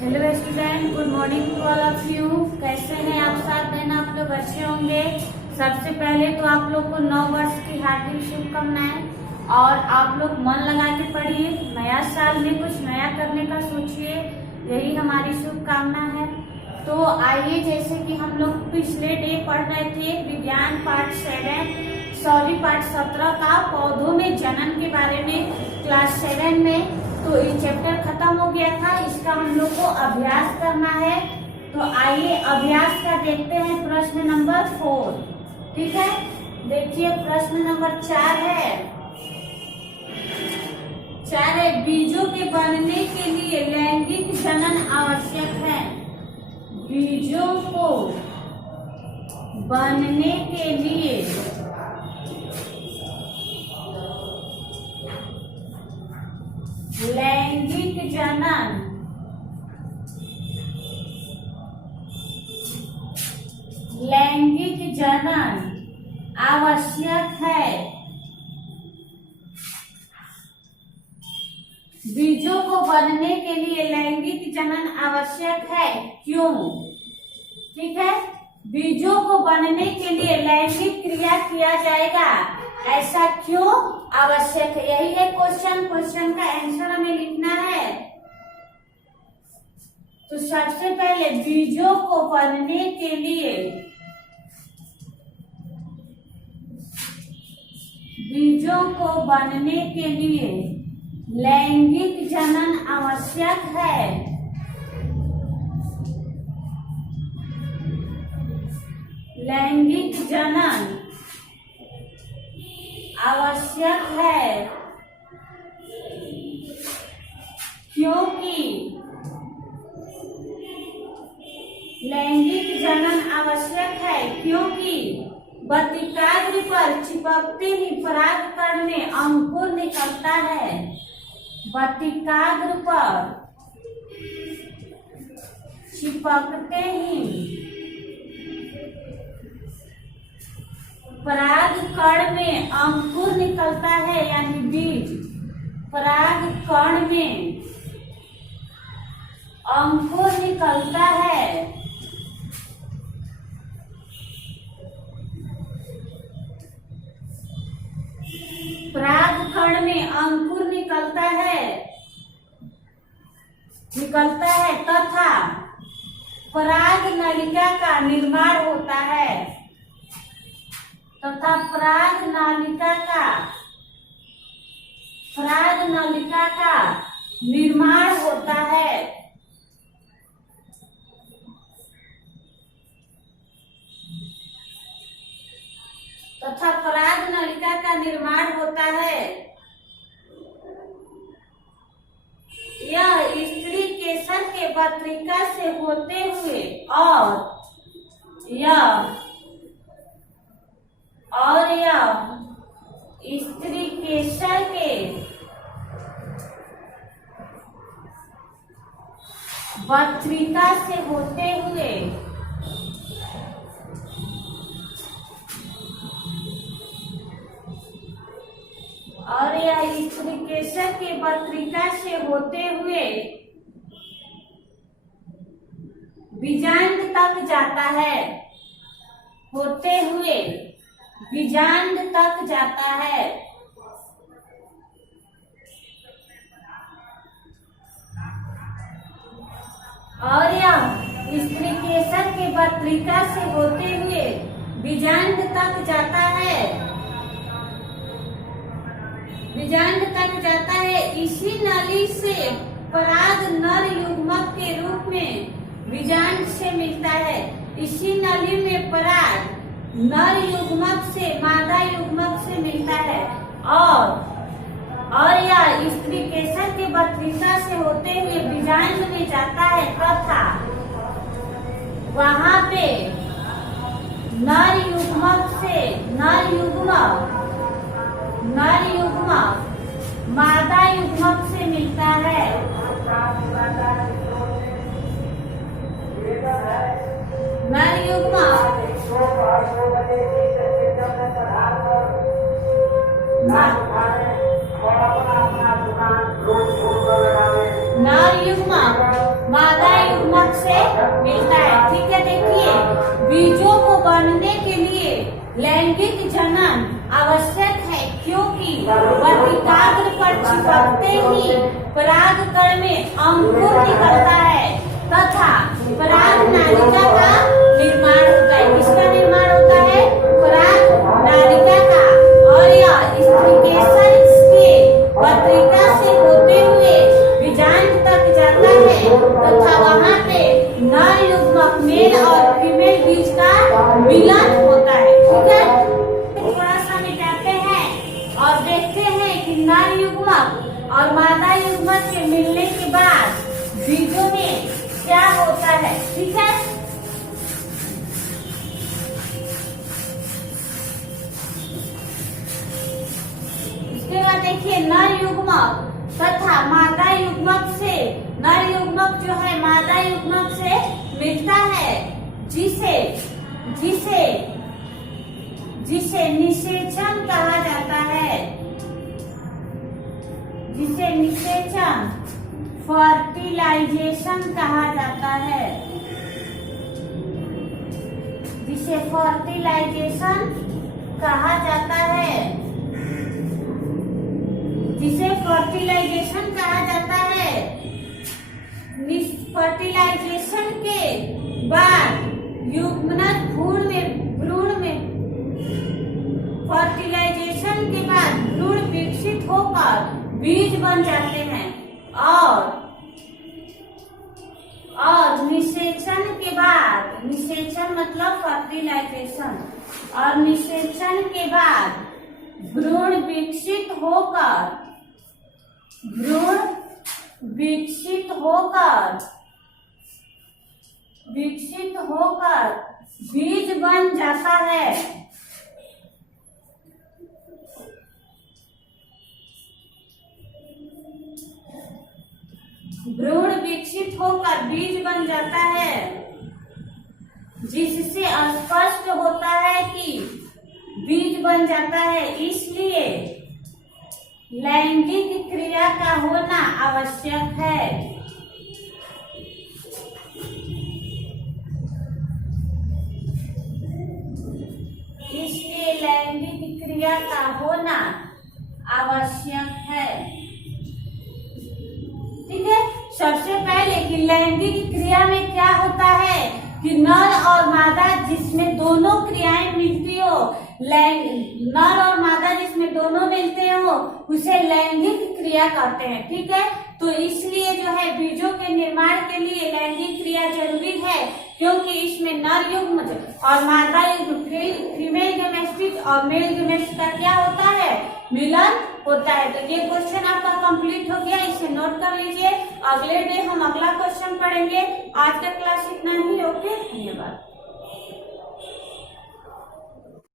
Hello student, good morning to all of you. कैसे हैं आप? साथ देना आप लोग अच्छे होंगे। सबसे पहले तो आप लोग को नव वर्ष की हार्दिक शुभकामनाएं और आप लोग मन लगा के पढ़िए। नया साल में कुछ नया करने का सोचिए, यही हमारी शुभकामना है। तो आइए, जैसे कि हम लोग पिछले डे पढ़ रहे थे विज्ञान पार्ट 17 का पौधों में जनन के बारे में क्लास 7 में, तो ये चैप्टर खत्म हो गया था। इसका हम लोग को अभ्यास करना है। तो आइए अभ्यास का देखते हैं प्रश्न नंबर 4। ठीक है, देखिए प्रश्न नंबर 4 है। बीजों के बनने के लिए लैंगिक जनन आवश्यक है। बीजों को बनने के लिए लैंगिक जनन आवश्यक है। बीजों को बनने के लिए लैंगिक जनन आवश्यक है। क्यों? ठीक है, बीजों को बनने के लिए लैंगिक क्रिया किया जाएगा, ऐसा क्यों आवश्यक है? यही है क्वेश्चन का आंसर हमें लिखना है। तो सबसे पहले बीजों को बनने के लिए लैंगिक जनन आवश्यक है। लैंगिक जनन आवश्यक है क्योंकि लैंगिक जनन आवश्यक है क्योंकि बत्तिकाग्र पर चिपकते ही परागकण में अंकुर निकलता है। बत्तिकाग्र पर चिपकते ही परागकण में अंकुर निकलता है, यानी बीज परागकण में अंकुर निकलता है। परागकण में अंकुर निकलता है तथा पराग नलिका का निर्माण होता है। तथा पराग नलिका का निर्माण होता है। तथा पराग नलिका का निर्माण होता है। यह स्त्री केसर के पत्रिका से होते हुए और यह स्त्री केसर के पत्रिका से होते हुए केसर के पत्रिका से होते हुए बीजांड तक जाता है। होते हुए बीजांड तक जाता है। और यह स्त्री केसर के पत्रिका से होते हुए बीजांड तक जाता है। इसी नली से पराग नर युग्मक के रूप में बीजांड से मिलता है। इसी नली में पराग नर युग्मक से मादा युग्मक से मिलता है और यह स्त्री केसर के पत्रिका से होते हुए बीजांड में जाता है तथा वहां पे नर युग्मक मादा युग्मक से मिलता है। नर युग्मक नर युग्मक मादा युग्मक से मिलता है। ठीक है, देखिए बीजों को बनने के लिए लैंगिक जनन आवश्यक है, क्योंकि वर्तिकाग्र पर चिपकते ही परागकण में अंकुर निकलता है तथा पराग नालिका का निर्माण होता है। किसका निर्माण होता है? पराग नालिका का। और यह स्थितिकेशन के पत्रिका से होते हुए बीजांड तक जाता है तथा वहाँ पे नर युग्मक मेल और फीमेल बीज का मिलन होता है। ठीक है, थोड़ा सा मिटाते हैं और देखते हैं कि नर युग्मक और मादा युग्मक के मिलने के बाद बीजों में क्या होता है। ठीक है, इसके बाद देखिए नर युग्मक तथा मादा युग्मक से, नर युग्मक जो है मादा युग्मक से मिलता है, जिसे जिसे जिसे निषेचन कहा जाता है, जिसे निषेचन फर्टिलाइजेशन कहा जाता है, जिसे फर्टिलाइजेशन कहा जाता है, जिसे फर्टिलाइजेशन कहा जाता है। फर्टिलाइजेशन के बाद युग्मनज भ्रूण में फर्टिलाइजेशन के बाद भ्रूण विकसित होकर बीज बन जाते हैं और निषेचन के बाद, निषेचन मतलब फर्टिलाइजेशन, और निषेचन के बाद भ्रूण विकसित होकर बीज बन जाता है। भ्रूण विकसित होकर बीज बन जाता है, जिससे स्पष्ट होता है कि बीज बन जाता है। इसलिए लैंगिक क्रिया का होना आवश्यक है। इसलिए लैंगिक क्रिया का होना आवश्यक है। ठीक है, सबसे पहले कि लैंगिक क्रिया में क्या होता है कि नर और मादा जिसमें दोनों क्रियाएं मिलती हो, नर और मादा जिसमें दोनों मिलते हो, उसे लैंगिक क्रिया कहते हैं। ठीक है, तो इसलिए जो है बीजों के निर्माण के लिए लैंगिक क्रिया जरूरी है, क्योंकि इसमें नर युग्म और मादा युग्म, फीमेल गेमेस्टिक और मेल गेमेस्टिक का क्या होता है? मिलन होता है। तो ये क्वेश्चन आपका कंप्लीट हो गया, इसे नोट कर लीजिए। अगले डे हम अगला क्वेश्चन पढ़ेंगे। आज का क्लास इतना ही। ओके, धन्यवाद।